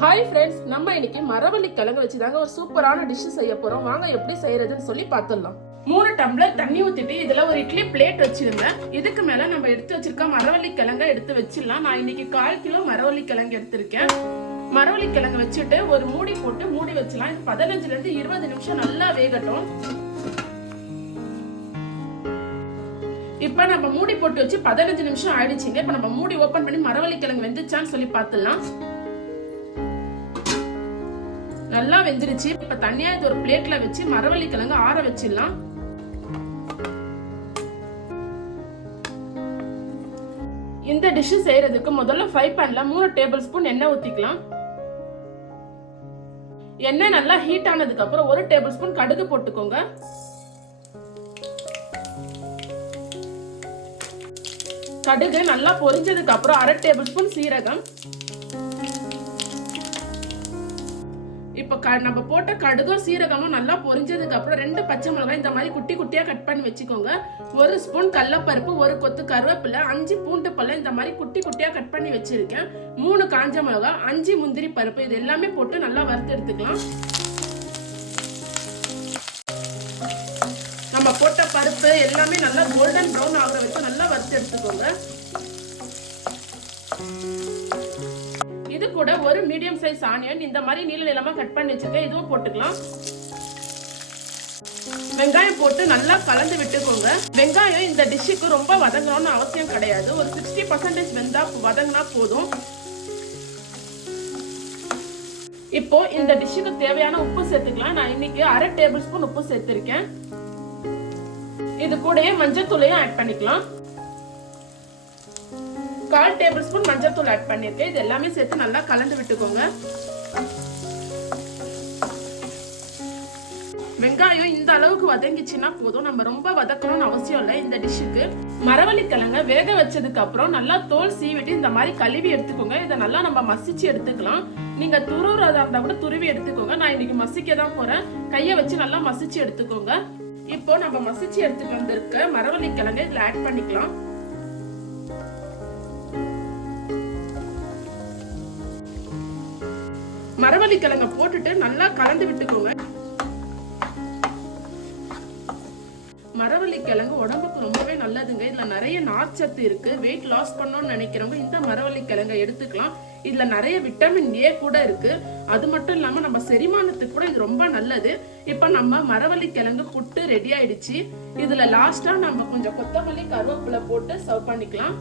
Hi friends நம்ம இன்னைக்கு மரவள்ளி கிழங்கு வச்சு தாங்க ஒரு சூப்பரான டிஷ் செய்ய போறோம். வாங்க எப்படி செய்யறதுன்னு சொல்லி பார்த்துடலாம். மூணு டம்ளர் தண்ணி ஊத்திட்டு இதுல ஒரு இட்லி பிளேட் வச்சுருந்தேன் இதுக்கு மேல நம்ம எடுத்து வச்சிருக்க மரவள்ளி கிழங்க எடுத்து வச்சிடலாம். நான் இன்னைக்கு கால் கிலோ மரவள்ளி கிழங்கு எடுத்திருக்கேன். மரவள்ளி கிழங்கு வச்சுட்டு ஒரு மூடி போட்டு மூடி வச்சலாம் இது பதினஞ்சுல இருந்து இருபது நிமிஷம் நல்லா வேகட்டும். இப்ப நம்ம மூடி போட்டு வச்சு பதினஞ்சு நிமிஷம் ஆயிடுச்சுங்க. இப்ப நம்ம மூடி ஓபன் பண்ணி மரவள்ளி கிழங்கு வெந்துச்சான்னு சொல்லி பார்த்துடலாம். நல்லா வெந்துருச்சு. இப்ப தனியா இது ஒரு பிளேட்ல வச்சு மரவள்ளி கிழங்கு ஆற வச்சிடலாம். இந்த டிஷ் செய்யறதுக்கு முதல்ல ஃப்ரை பேன்ல மூணு டேபிள் ஸ்பூன் எண்ணெய் ஊத்திக்கலாம். எண்ணெய் நல்லா ஹீட் ஆனதுக்கு அப்புறம் ஒரு டேபிள் ஸ்பூன் கடுகு போட்டுக்கோங்க. கடுகு நல்லா பொரிஞ்சதுக்கு அப்புறம் அரை டேபிள் ஸ்பூன் சீரகம். இப்போ க நம்ம போட்ட கடுகும் சீரகமும் நல்லா பொரிஞ்சதுக்கு அப்புறம் ரெண்டு பச்சை மிளகாய் இந்த மாதிரி குட்டி குட்டியாக கட் பண்ணி வச்சுக்கோங்க. ஒரு ஸ்பூன் கடலப்பருப்பு ஒரு கொத்து கருவேப்பிலை அஞ்சு பூண்டு பழம் இந்த மாதிரி குட்டி குட்டியாக கட் பண்ணி வச்சுருக்கேன். மூணு காஞ்ச மிளகாய் அஞ்சு முந்திரி பருப்பு இது எல்லாமே போட்டு நல்லா வறுத்து எடுத்துக்கலாம். நம்ம போட்ட பருப்பு எல்லாமே நல்லா கோல்டன் ப்ரௌன் ஆகிற வச்சு நல்லா வறுத்து எடுத்துக்கோங்க. இது கூட ஒரு மீடியம் சைஸ் ஆனியன் இந்த மாதிரி நீள நீளமா கட் பண்ணி வச்சிருக்கேன். இதுவும் போட்டுக்கலாம். வெங்காயம் போட்டு நல்லா கலந்து விட்டுக்கோங்க. வெங்காயம் இந்த டிஷ்ஷுக்கு ரொம்ப வதங்கணும்னு அவசியம் கிடையாது. ஒரு சிக்ஸ்டி பர்சன்டேஜ் வெந்தா வதங்கினா போதும். இப்போ இந்த டிஷ்ஷுக்கு தேவையான உப்பு சேர்த்துக்கலாம். நான் இன்னைக்கு அரை டேபிள் ஸ்பூன் உப்பு சேர்த்திருக்கேன். இது கூடயே மஞ்சள் தூளையும் ஆட் பண்ணிக்கலாம். கால் டேபிள் ஸ்பூன் மஞ்சள் தூள் ஆட் பண்ணிருக்கேன் இது எல்லாமே சேர்த்து நல்லா கலந்து விட்டுக்கோங்க. வெங்காயம் இந்த அளவுக்கு வதங்கிச்சுன்னா போதும். நம்ம ரொம்ப வதக்கணும்னு அவசியம் இல்லை இந்த டிஷ்ஷுக்கு. மரவள்ளி கிழங்க வேக வச்சதுக்கு அப்புறம் நல்லா தோல் சீவிட்டு இந்த மாதிரி கழுவி எடுத்துக்கோங்க. இதை நல்லா நம்ம மசிச்சு எடுத்துக்கலாம். நீங்க துருவுறதா இருந்தா கூட துருவி எடுத்துக்கோங்க. நான் இன்னைக்கு மசிக்க தான் போறேன். கையை வச்சு நல்லா மசிச்சு எடுத்துக்கோங்க. இப்போ நம்ம மசிச்சு எடுத்துட்டு வந்திருக்க மரவள்ளி கிழங்கு இதுல ஆட் பண்ணிக்கலாம். மரவள்ளி கிழங்க போட்டுட்டு நல்லா கலந்து விட்டுக்கோங்க. மரவள்ளி கிழங்கு உடம்புக்கு ரொம்பவே நல்லதுங்க. இதுல நிறைய நார்ச்சத்து இருக்கு. வெயிட் லாஸ் பண்ணணும்னு நினைக்கிறவங்க இந்த மரவள்ளி கிழங்கை எடுத்துக்கலாம். இதுல நிறைய விட்டமின் ஏ கூட இருக்கு. அது மட்டும் இல்லாம நம்ம செரிமானத்துக்கு கூட இது ரொம்ப நல்லது. இப்ப நம்ம மரவள்ளி கிழங்கு புட்டு ரெடி ஆயிடுச்சு. இதுல லாஸ்டா நம்ம கொஞ்சம் கொத்தமல்லி கருவேப்பிலை போட்டு சர்வ் பண்ணிக்கலாம்.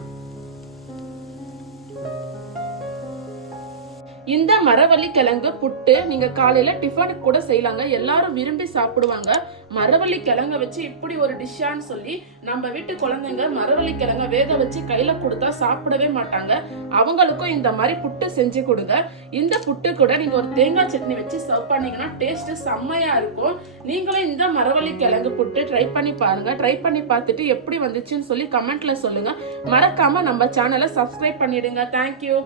இந்த மரவள்ளி கிழங்கு புட்டு நீங்க காலையில டிஃபனுக்கு கூட செய்யலாங்க. எல்லாரும் விரும்பி சாப்பிடுவாங்க. மரவள்ளி கிழங்க வச்சு இப்படி ஒரு டிஷ்ஷான்னு சொல்லி நம்ம வீட்டு குழந்தைங்க மரவள்ளி கிழங்க வேக வச்சு கையில கொடுத்தா சாப்பிடவே மாட்டாங்க. அவங்களுக்கும் இந்த மாதிரி புட்டு செஞ்சு கொடுங்க. இந்த புட்டு கூட நீங்க ஒரு தேங்காய் சட்னி வச்சு சர்வ் பண்ணீங்கன்னா டேஸ்ட் செம்மையா இருக்கும். நீங்களும் இந்த மரவள்ளி கிழங்கு புட்டு ட்ரை பண்ணி பாருங்க. ட்ரை பண்ணி பார்த்துட்டு எப்படி வந்துச்சுன்னு சொல்லி கமெண்ட்ல சொல்லுங்க. மறக்காம நம்ம சேனலை சப்ஸ்கிரைப் பண்ணிடுங்க. தேங்க்யூ